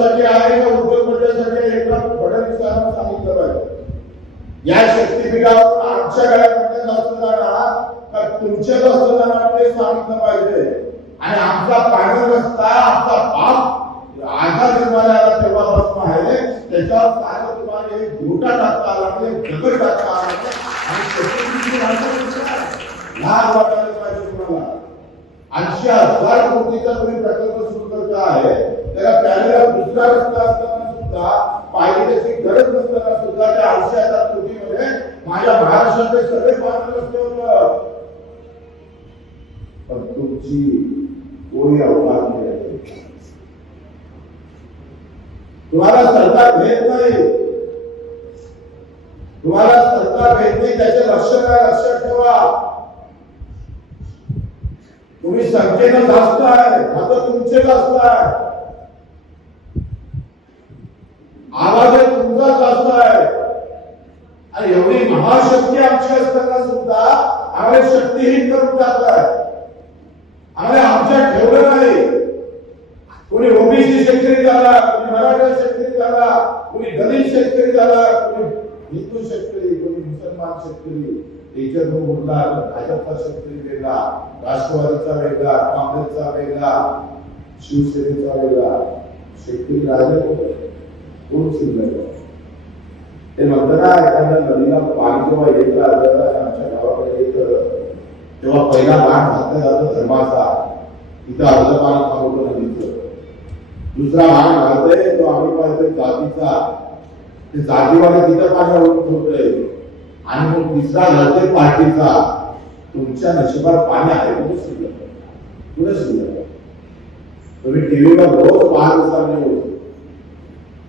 आहे का? एकनाथ फडणवीसांना सांगितलं पाहिजे या शक्तीपीठावर आमच्या गळ्यामध्ये असताना का तुमच्याच ते सांगितलं पाहिजे. आणि आमचा पाणी रस्ता आमचा पाप आझाद निर्माण तेव्हा बसणं आहे. त्याच्यावर काय तुम्हाला एक घोटा टाकता आला नाही दगड टाकता आला आणि लहान वाटायला पाहिजे तुम्हाला. ऐंशी हजार कोटीचा तुम्ही प्रकल्प सुरू करता आहे. त्याला रस्ता असताना सुद्धा पाहिजे त्याची गरज नसताना सुद्धा त्या ऐंशी कृतीमध्ये माझ्या महाराष्ट्रातले सगळे पाणी रस्ते होतं. पण तुमची कोणी अवकाश नाही? तुम्हाला सरकार भेट नाही. तुम्हाला सरकार भेट नाही त्याचे लक्ष काय? लक्षात ठेवा. तुम्ही संख्येनं जास्त आहे आता तुमचे जास्त आहे आवाज तुमचा जास्त आहे आणि एवढी महाशक्ती आमची असताना सुद्धा? आम्ही शक्तीहीन करून टाकलाय. आम्ही आमच्या ठेवलं नाही. कोणी ओबीसी शेतकरी झाला कोणी मराठा शेतकरी झाला कोणी दलित शेतकरी झाला कोणी हिंदू शेतकरी कोणी मुसलमान शेतकरी. याच्यात उरला भाजपचा शेतकरी वेगळा राष्ट्रवादीचा वेगळा काँग्रेसचा वेगळा शिवसेनेचा वेगळा. शेतकरी राजा कोण शिल्लक ते म्हणतात ना एखाद्या नदीला पाणी जेव्हा येत आलं आमच्या गावाकडे येत तेव्हा पहिला भाग घातला जातो धर्माचा तिथं अर्ध पाणी थांबवतो नदीचं दुसरा भाग घालतोय तो आम्ही पाहतोय जातीचा ते जातीवाले तिथं पाणी ओळखून ठेवतोय आणि मग तिसरा घालतोय पार्टीचा तुमच्या नशिबात पाणी आहे कुठे शिल्लक कुठे शिल्लक तुम्ही टीव्हीवर रोज पाहत असाल न्यूज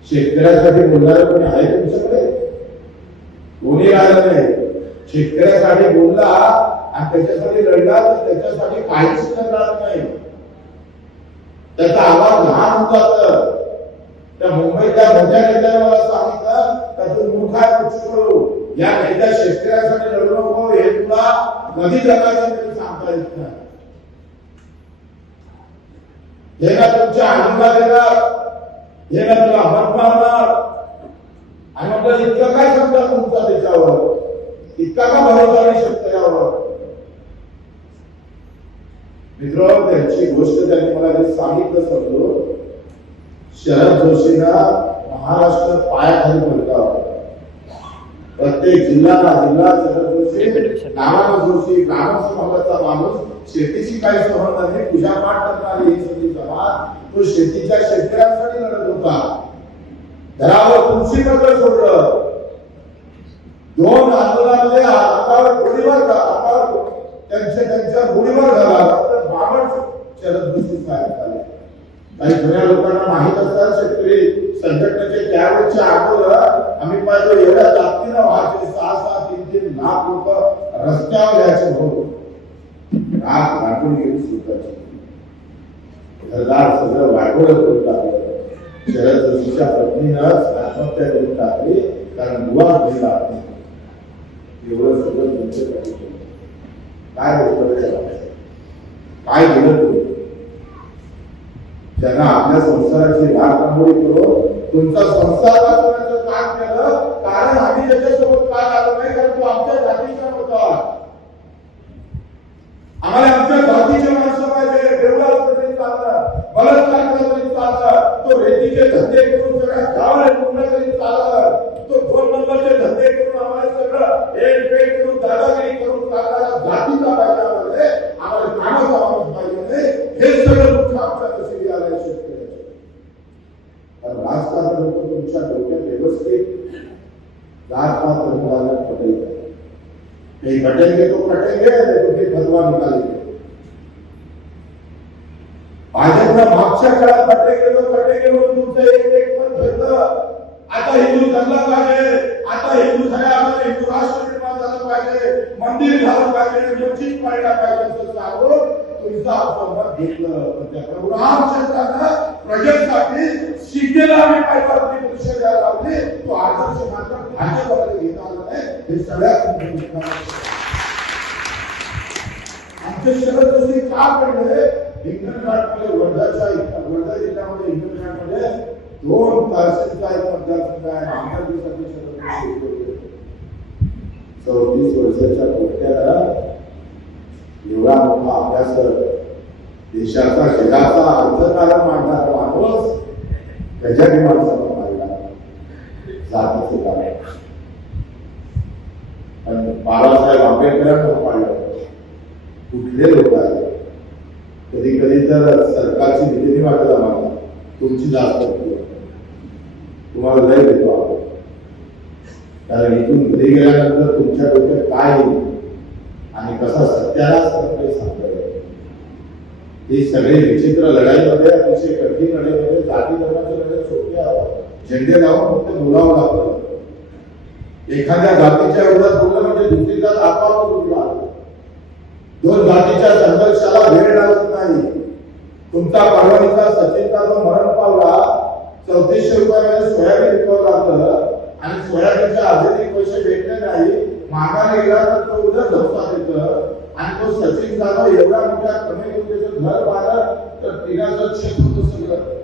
शेतकऱ्यासाठी बोलणार कोणी आहे तुमच्याकडे? कोणी राहिलं नाही. शेतकऱ्यासाठी बोलला आणि त्याच्यासाठी लढला तर त्याच्यासाठी काहीच करणार नाही. त्याचा आवाज लहान होता तर. त्या मुंबईच्या मोठ्या नेत्याने मला सांगितलं का तू मूर्ख करू? या नेत्या शेतकऱ्यासाठी लढू नको. हे तुला कधी जगायचं तरी सांगता येत नाही. तुमच्या आनंदात हे ना तुला हात मारणार आणि म्हटलं इतका काय शब्द तुमचा त्याच्यावर? इतका का भरोसा नाही यावर? मित्र त्यांची गोष्ट त्यांनी मला जे सांगितलं समजून शरद जोशींना महाराष्ट्र पायाखाली पडला होता प्रत्येक जिल्ह्याला जिल्हा जोशी ग्राम समाजाचा माणूस शेतीची काही संबंध नाही. पूजापाठ करणारी ही सगळी समाज तो शेतीच्या शेतकऱ्यांसाठी लढत होता. घरावर तुळशी पत्र सोडलं. दोन आंदोलनामध्ये हातावर गोळीबार हातावर त्यांच्या त्यांच्या गोळीबार झाला. तर बाबत शरद जोशी साहेब झाले. काही जुन्या लोकांना माहीत असतात शेतकरी संघटनेचे त्यावेळेचे आंदोलन आम्ही पाहिजे रस्त्यावर यायचे भाऊ रात वाटून गेली सुखाची. घरदार सगळं वाटोळ करून टाकलं. शरद जोशीच्या पत्नीनं आत्महत्या करून टाकली कारण बुवा दिला एवढं सगळं तुमच्यासाठी काय होतं त्याला? काय दिलं तुम्ही त्यांना आपल्या संसाराची राखणमोडी करो तुमचा संसार वाचवण्याचं काम केलं. कारण आम्ही त्याच्यासोबत का आलो नाही? कारण तो आमच्या जातीचा होता. आम्हाला आमच्या जातीचे माणसं पाहिजे देवळा तरी चाललं बलात्कार केला तरी चाललं तो रेतीचे धंदे करून सगळ्या गावाला लुटलं तरी चाललं तो दोन नंबरचे धंदे करून आम्हाला सगळं एक पेट करून दादागिरी करून चालणारा जातीचा म्हणजे पाहिजे आम्हाला आम्हाला कामाचा माणूस पाहिजे. नाही हे सगळं दुःख आमच्या नशिबी आलंय शेतकऱ्याचे. कारण राजकारण तुमच्या डोक्यात व्यवस्थित जात पात धर्माला पटेल कहीं कटेंगे तो कटेंगे तो फिर फतवा निकालेंगे भाजपनं मागच्या काळात कटेंगे तो कटेंगे म्हणून तुमचं एक एक पण ठरलं आता हिंदू जगला पाहिजे. आता हिंदू झाल्या आम्हाला हिंदू राष्ट्र निर्माण झालं पाहिजे. मंदिर झालं पाहिजे. मस्जिद पाहिला पाहिजे असं सांगून तुमचं आपण घेतलं. त्या प्रभुराम क्षेत्रानं प्रजेसाठी सीतेला आम्ही पाहिजे परीक्षा द्यायला लावली. तो आदर्श मात्र भाजपला घेता आला नाही. हे सगळ्यात आमचे शहर जसे का पडले? हिंगणघाटमध्ये वर्धाच्या वर्धा जिल्ह्यामध्ये हिंगणघाटमध्ये दोन तारखेचा एक मतदारसंघ आहे आमच्या दिवसाचे शहर चौतीस वर्षाच्या पोट्याला एवढा मोठा अभ्यास देशाचा जगाचा अर्थकारण मांडणारा माणूस त्याच्या माणसाला मारला. जातीचं कारण बाबासाहेब आंबेडकरांना पाळलं कुठले लोक आहेत? कधी कधी तर सरकारची भीती वाटत आम्हाला. तुमची जास्त तुम्हाला लय देतो आपण कारण इथून घरी गेल्यानंतर तुमच्या डोक्यात काय येईल? आणि कसा सत्याला करतोय सांगता येईल. ही सगळी विचित्र लढाईमध्ये अतिशय कठीण लढाईमध्ये जाती धर्माच्या लढाई सोप्या झेंडे लावून फक्त बोलावं लागतं. एखाद्या जातीच्या विरोधात बोललं म्हणजे दुसरी जात आपाप उठला दोन जातीच्या संघर्षाला वेळ लागत नाही. तुमचा परभणीचा सचिनचा जो मरण पावला चौतीसशे रुपयामध्ये सोयाबीन विकावं लागलं आणि सोयाबीनच्या अधिक पैसे भेटले नाही. मागाने गेला तर तो उद्या धोका देतं आणि तो सचिन जाधव एवढा मोठ्या कमी घर बांधलं तर तिघाचं छत होतं सगळं